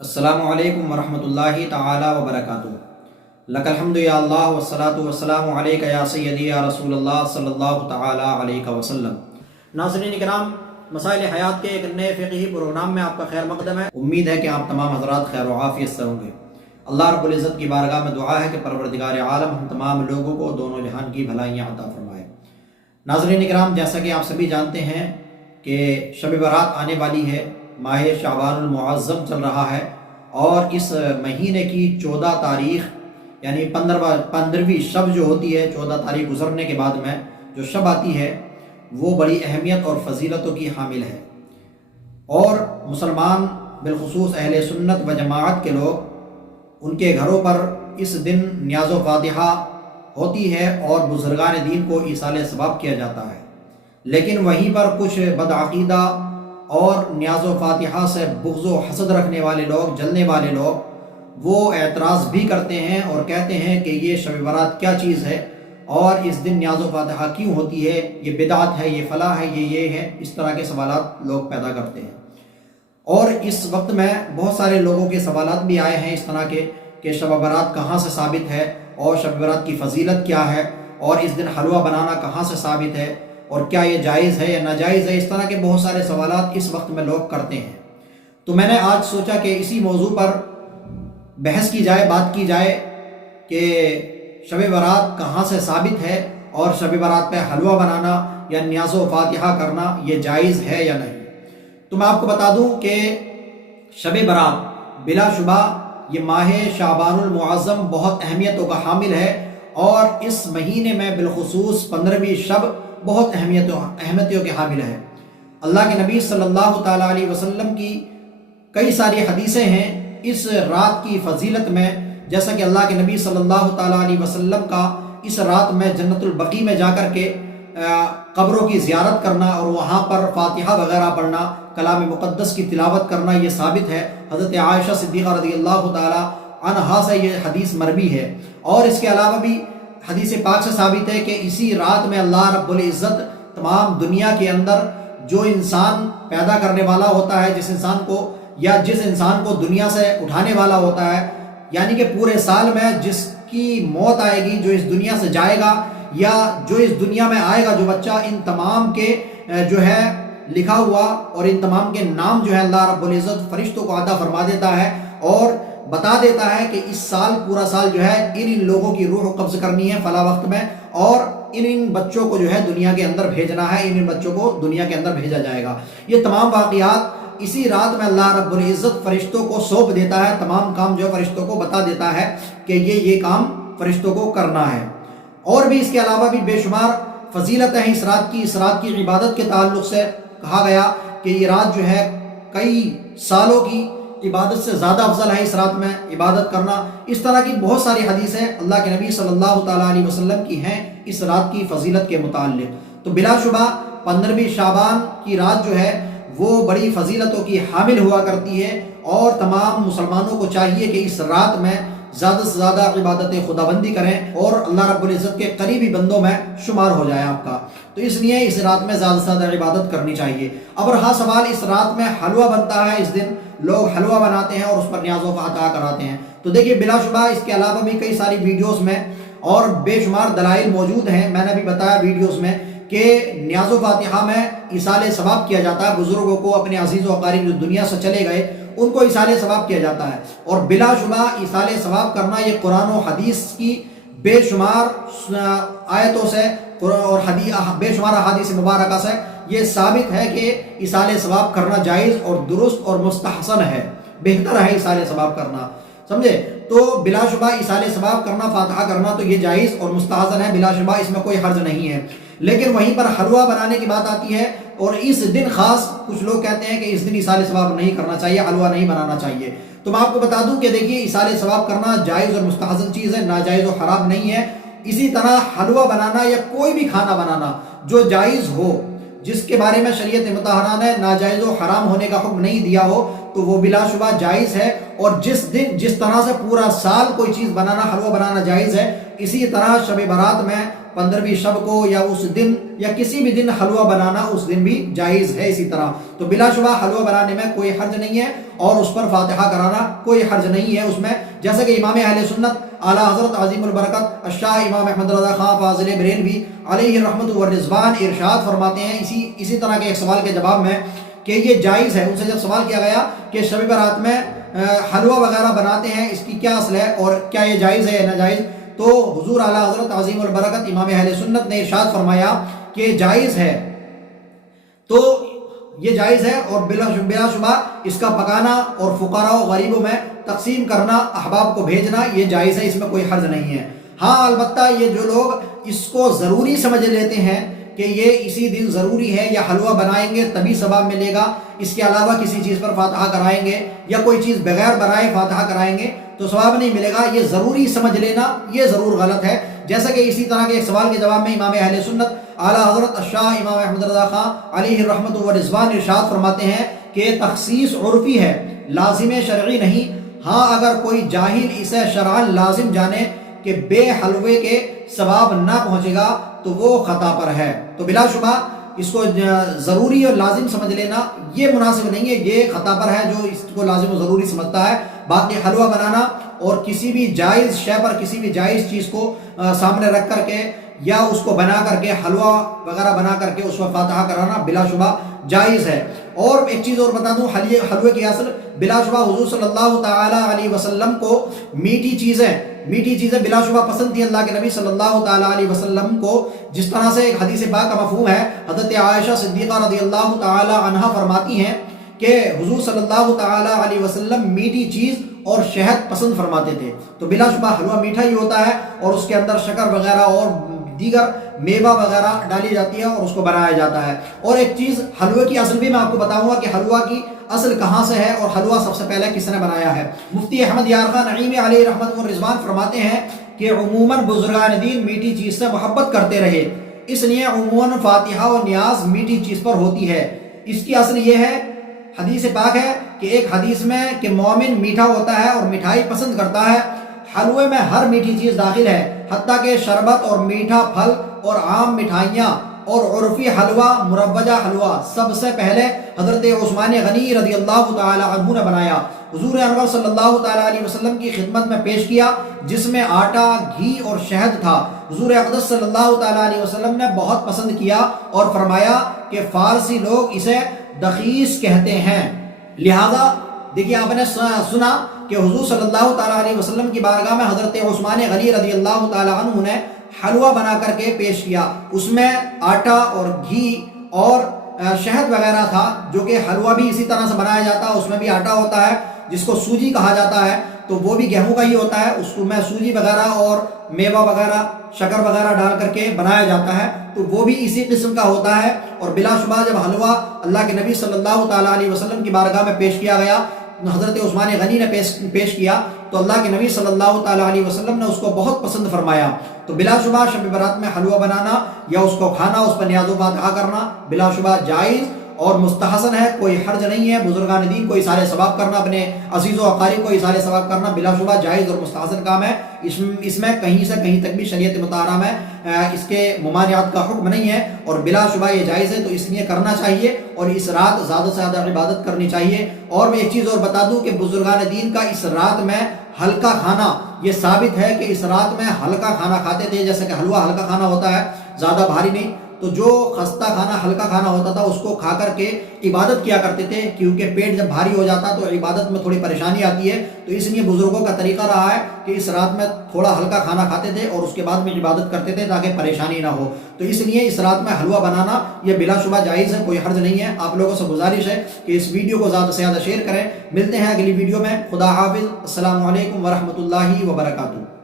السلام علیکم ورحمۃ اللہ تعالی وبرکاتہ۔ لک الحمد یا اللہ والصلاۃ والسلام علیک یا سیدی یا رسول اللہ صلی اللہ تعالی علیہ وسلم۔ ناظرین کرام، مسائل حیات کے ایک نئے فقہی پروگرام میں آپ کا خیر مقدم ہے۔ امید ہے کہ آپ تمام حضرات خیر و عافیت سے ہوں گے۔ اللہ رب العزت کی بارگاہ میں دعا ہے کہ پروردگار عالم ہم تمام لوگوں کو دونوں جہان کی بھلائیاں عطا فرمائے۔ ناظرین کرام، جیسا کہ آپ سبھی جانتے ہیں کہ شب برات آنے والی ہے، ماہ شعبان المعظم چل رہا ہے، اور اس مہینے کی 14 تاریخ یعنی 15ویں شب جو ہوتی ہے، 14 تاریخ گزرنے کے بعد میں جو شب آتی ہے وہ بڑی اہمیت اور فضیلتوں کی حامل ہے، اور مسلمان بالخصوص اہل سنت و جماعت کے لوگ ان کے گھروں پر اس دن نیاز و فاتحہ ہوتی ہے اور بزرگان دین کو ایصال ثواب کیا جاتا ہے۔ لیکن وہیں پر کچھ بدعقیدہ اور نیاز و فاتحہ سے بغض و حسد رکھنے والے لوگ، جلنے والے لوگ، وہ اعتراض بھی کرتے ہیں اور کہتے ہیں کہ یہ شب برات کیا چیز ہے، اور اس دن نیاز و فاتحہ کیوں ہوتی ہے، یہ بدعت ہے، یہ فلاں ہے، یہ ہے، اس طرح کے سوالات لوگ پیدا کرتے ہیں۔ اور اس وقت میں بہت سارے لوگوں کے سوالات بھی آئے ہیں اس طرح کے کہ شب برات کہاں سے ثابت ہے، اور شب برات کی فضیلت کیا ہے، اور اس دن حلوہ بنانا کہاں سے ثابت ہے، اور کیا یہ جائز ہے یا ناجائز ہے۔ اس طرح کے بہت سارے سوالات اس وقت میں لوگ کرتے ہیں۔ تو میں نے آج سوچا کہ اسی موضوع پر بحث کی جائے، بات کی جائے کہ شب برات کہاں سے ثابت ہے، اور شب برات پہ حلوہ بنانا یا نیاز و فاتحہ کرنا یہ جائز ہے یا نہیں۔ تو میں آپ کو بتا دوں کہ شب برات بلا شبہ یہ ماہ شعبان المعظم بہت اہمیتوں کا حامل ہے، اور اس مہینے میں بالخصوص 15ویں شب بہت اہمیتوں کے حامل ہے۔ اللہ کے نبی صلی اللہ تعالیٰ علیہ وسلم کی کئی ساری حدیثیں ہیں اس رات کی فضیلت میں، جیسا کہ اللہ کے نبی صلی اللہ تعالیٰ علیہ وسلم کا اس رات میں جنت البقیع میں جا کر کے قبروں کی زیارت کرنا اور وہاں پر فاتحہ وغیرہ پڑھنا، کلام مقدس کی تلاوت کرنا، یہ ثابت ہے۔ حضرت عائشہ صدیقہ رضی اللہ تعالیٰ عنہا سے یہ حدیث مروی ہے، اور اس کے علاوہ بھی حدیث پاک سے ثابت ہے کہ اسی رات میں اللہ رب العزت تمام دنیا کے اندر جو انسان پیدا کرنے والا ہوتا ہے، جس انسان کو دنیا سے اٹھانے والا ہوتا ہے، یعنی کہ پورے سال میں جس کی موت آئے گی، جو اس دنیا سے جائے گا یا جو اس دنیا میں آئے گا جو بچہ، ان تمام کے جو ہے لکھا ہوا اور ان تمام کے نام جو ہے اللہ رب العزت فرشتوں کو عطا فرما دیتا ہے، اور بتا دیتا ہے کہ اس سال پورا سال جو ہے ان لوگوں کی روح قبض کرنی ہے فلاں وقت میں، اور ان بچوں کو جو ہے دنیا کے اندر بھیجنا ہے، ان بچوں کو دنیا کے اندر بھیجا جائے گا۔ یہ تمام واقعات اسی رات میں اللہ رب العزت فرشتوں کو سونپ دیتا ہے، تمام کام جو فرشتوں کو بتا دیتا ہے کہ یہ کام فرشتوں کو کرنا ہے۔ اور بھی اس کے علاوہ بھی بے شمار فضیلت ہے اس رات کی عبادت کے تعلق سے۔ کہا گیا کہ یہ رات جو ہے کئی سالوں کی عبادت سے زیادہ افضل ہے، اس رات میں عبادت کرنا۔ اس طرح کی بہت ساری حدیثیں اللہ کے نبی صلی اللہ تعالیٰ علیہ وسلم کی ہیں اس رات کی فضیلت کے متعلق۔ تو بلا شبہ 15ویں شعبان کی رات جو ہے وہ بڑی فضیلتوں کی حامل ہوا کرتی ہے، اور تمام مسلمانوں کو چاہیے کہ اس رات میں زیادہ سے زیادہ عبادت خداوندی کریں، اور اللہ رب العزت کے قریبی بندوں میں شمار ہو جائے آپ کا۔ تو اس لیے اس رات میں زیادہ سے زیادہ عبادت کرنی چاہیے۔ اب رہا سوال، اس رات میں حلوہ بنتا ہے، اس دن لوگ حلوہ بناتے ہیں اور اس پر نیاز و فاتحہ کراتے ہیں۔ تو دیکھیے بلا شبہ اس کے علاوہ بھی کئی ساری ویڈیوز میں اور بے شمار دلائل موجود ہیں۔ میں نے بھی بتایا ویڈیوز میں کہ نیاز و فاتحہ میں ایصال ثواب کیا جاتا ہے، بزرگوں کو، اپنے عزیز و اقارب جو دنیا سے چلے گئے ان کو ایصال ثواب کیا جاتا ہے، اور بلا شبہ ایصال ثواب کرنا یہ قرآن و حدیث کی بے شمار آیتوں سے اور بے شمار احادیث مبارکہ سے یہ ثابت ہے کہ ایصال ثواب کرنا جائز اور درست اور مستحسن ہے، بہتر ہے ایصال ثواب کرنا، سمجھے؟ تو بلا شبہ ایصال ثواب کرنا، فاتحہ کرنا تو یہ جائز اور مستحسن ہے، بلا شبہ اس میں کوئی حرج نہیں ہے۔ لیکن وہیں پر حلوہ بنانے کی بات آتی ہے، اور اس دن خاص کچھ لوگ کہتے ہیں کہ اس دن ایصال ثواب نہیں کرنا چاہیے، حلوہ نہیں بنانا چاہیے۔ تو میں آپ کو بتا دوں کہ دیکھیے ایصال ثواب کرنا جائز اور مستحسن چیز ہے، ناجائز و حرام نہیں ہے۔ اسی طرح حلوہ بنانا یا کوئی بھی کھانا بنانا جو جائز ہو، جس کے بارے میں شریعت مطہرہ نے ناجائز و حرام ہونے کا حکم نہیں دیا ہو، تو وہ بلا شبہ جائز ہے۔ اور جس طرح سے پورا سال کوئی چیز بنانا، حلوہ بنانا جائز ہے، اسی طرح شب برات میں 15ویں شب کو یا اس دن یا کسی بھی دن حلوہ بنانا اس دن بھی جائز ہے اسی طرح. تو بلا شبہ حلوہ بنانے میں کوئی حرج نہیں ہے اور اس پر فاتحہ کرانا کوئی حرج نہیں ہے اس میں. جیسا کہ امام اہل سنت اعلیٰ حضرت عظیم البرکت الشاہ امام احمد رضا خان فاضل بریلوی علیہ الرحمۃ والرضوان ارشاد فرماتے ہیں اسی طرح کے ایک سوال کے جواب میں کہ یہ جائز ہے. ان سے جب سوال کیا گیا کہ شب برات میں حلوہ وغیرہ بناتے ہیں اس کی کیا اصل ہے اور کیا یہ جائز ہے یا ناجائز، تو حضور اعلیٰ حضرت عظیم البرکت امام اہل سنت نے ارشاد فرمایا کہ جائز ہے. تو یہ جائز ہے اور بلا شبہ اس کا پکانا اور فقراء و غریبوں میں تقسیم کرنا، احباب کو بھیجنا، یہ جائز ہے، اس میں کوئی حرج نہیں ہے. ہاں البتہ یہ جو لوگ اس کو ضروری سمجھ لیتے ہیں کہ یہ اسی دن ضروری ہے یا حلوہ بنائیں گے تبھی ثواب ملے گا، اس کے علاوہ کسی چیز پر فاتحہ کرائیں گے یا کوئی چیز بغیر بنائے فاتحہ کرائیں گے تو ثواب نہیں ملے گا، یہ ضروری سمجھ لینا یہ ضرور غلط ہے. جیسا کہ اسی طرح کے ایک سوال کے جواب میں امام اہل سنت اعلیٰ حضرت الشاہ امام احمد رضا خان علیہ الرحمۃ والرضوان ارشاد فرماتے ہیں کہ تخصیص عرفی ہے، لازم شرعی نہیں. ہاں اگر کوئی جاہل اسے شرعاً لازم جانے کہ بے حلوے کے ثواب نہ پہنچے گا تو وہ خطا پر ہے. تو بلا شبہ اس کو ضروری اور لازم سمجھ لینا یہ مناسب نہیں ہے، یہ خطا پر ہے جو اس کو لازم و ضروری سمجھتا ہے. باقی حلوہ بنانا اور کسی بھی جائز شے پر کسی بھی جائز چیز کو سامنے رکھ کر کے یا اس کو بنا کر کے حلوہ وغیرہ بنا کر کے اس پر فاتحہ کرانا بلا شبہ جائز ہے. اور ایک چیز اور بتا دوں، حلوے کی اصل بلا شبہ حضور صلی اللہ تعالی علیہ وسلم کو میٹھی چیزیں بلا شبہ پسند تھی اللہ کے نبی صلی اللہ تعالی علیہ وسلم کو. جس طرح سے ایک حدیث پاک کا مفہوم ہے، حضرت عائشہ صدیقہ رضی اللہ تعالی عنہا فرماتی ہیں کہ حضور صلی اللہ تعالی علیہ وسلم میٹھی چیز اور شہد پسند فرماتے تھے. تو بلا شبہ حلوہ میٹھا ہی ہوتا ہے اور اس کے اندر شکر وغیرہ اور دیگر میوہ وغیرہ ڈالی جاتی ہے اور اس کو بنایا جاتا ہے. اور ایک چیز حلوے کی اصل بھی میں آپ کو بتاؤں گا کہ حلوہ کی اصل کہاں سے ہے اور حلوہ سب سے پہلے کس نے بنایا ہے. مفتی احمد یار خان نعیمی علیہ رحمت والرضوان فرماتے ہیں کہ عموماً بزرگان دین میٹھی چیز سے محبت کرتے رہے، اس لیے عموماً فاتحہ و نیاز میٹھی چیز پر ہوتی ہے. اس کی اصل یہ ہے، حدیث پاک ہے کہ ایک حدیث میں کہ مومن میٹھا ہوتا ہے اور مٹھائی پسند کرتا ہے. حلوے میں ہر میٹھی چیز داخل ہے، حتیٰ کہ شربت اور میٹھا پھل اور عام مٹھائیاں اور عرفی حلوہ، مروجہ حلوہ سب سے پہلے حضرت عثمان غنی رضی اللہ تعالی عنہ نے بنایا، حضور انور صلی اللہ تعالی علیہ وسلم کی خدمت میں پیش کیا، جس میں آٹا، گھی اور شہد تھا. حضور اقدس صلی اللہ تعالی علیہ وسلم نے بہت پسند کیا اور فرمایا کہ فارسی لوگ اسے دخیس کہتے ہیں. لہذا دیکھیے آپ نے سنا کہ حضور صلی اللہ تعالی علیہ وسلم کی بارگاہ میں حضرت عثمان غنی رضی اللہ تعالی عنہ نے حلوہ بنا کر کے پیش کیا. اس میں آٹا اور گھی اور شہد وغیرہ تھا، جو کہ حلوہ بھی اسی طرح سے بنایا جاتا ہے. اس میں بھی آٹا ہوتا ہے جس کو سوجی کہا جاتا ہے، تو وہ بھی گیہوں کا ہی ہوتا ہے. اس کو میں سوجی وغیرہ اور میوہ وغیرہ، شکر وغیرہ ڈال کر کے بنایا جاتا ہے، تو وہ بھی اسی قسم کا ہوتا ہے. اور بلا شبہ جب حلوہ اللہ کے نبی صلی اللہ تعالی علیہ وسلم کی بارگاہ میں پیش کیا گیا، حضرت عثمان غنی نے پیش کیا، تو اللہ کے نبی صلی اللہ تعالی علیہ وسلم نے اس کو بہت پسند فرمایا. تو بلا شبہ شب برات میں حلوہ بنانا یا اس کو کھانا، اس پر نیاز و فاتحہ کرنا بلا شبہ جائز اور مستحسن ہے، کوئی حرج نہیں ہے. بزرگان دین کو اظہار ثواب کرنا، اپنے عزیز و اقارب کو اظہار ثواب کرنا بلا شبہ جائز اور مستحسن کام ہے. اس میں کہیں سے کہیں تک بھی شریعت مطالعہ میں اس کے ممانعات کا حکم نہیں ہے اور بلا شبہ یہ جائز ہے، تو اس لیے کرنا چاہیے اور اس رات زیادہ سے زیادہ عبادت کرنی چاہیے. اور میں ایک چیز اور بتا دوں کہ بزرگان دین کا اس رات میں ہلکا کھانا، یہ ثابت ہے کہ اس رات میں ہلکا کھانا کھاتے تھے، جیسے کہ حلوہ ہلکا کھانا ہوتا ہے، زیادہ بھاری نہیں. تو جو خستہ کھانا، ہلکا کھانا ہوتا تھا، اس کو کھا کر کے عبادت کیا کرتے تھے، کیونکہ پیٹ جب بھاری ہو جاتا تو عبادت میں تھوڑی پریشانی آتی ہے. تو اس لیے بزرگوں کا طریقہ رہا ہے کہ اس رات میں تھوڑا ہلکا کھانا کھاتے تھے اور اس کے بعد میں عبادت کرتے تھے تاکہ پریشانی نہ ہو. تو اس لیے اس رات میں حلوہ بنانا یہ بلا شبہ جائز ہے، کوئی حرج نہیں ہے. آپ لوگوں سے گزارش ہے کہ اس ویڈیو کو زیادہ سے زیادہ شیئر کریں. ملتے ہیں اگلی ویڈیو میں. خدا حافظ. السلام علیکم ورحمۃ اللہ وبرکاتہ.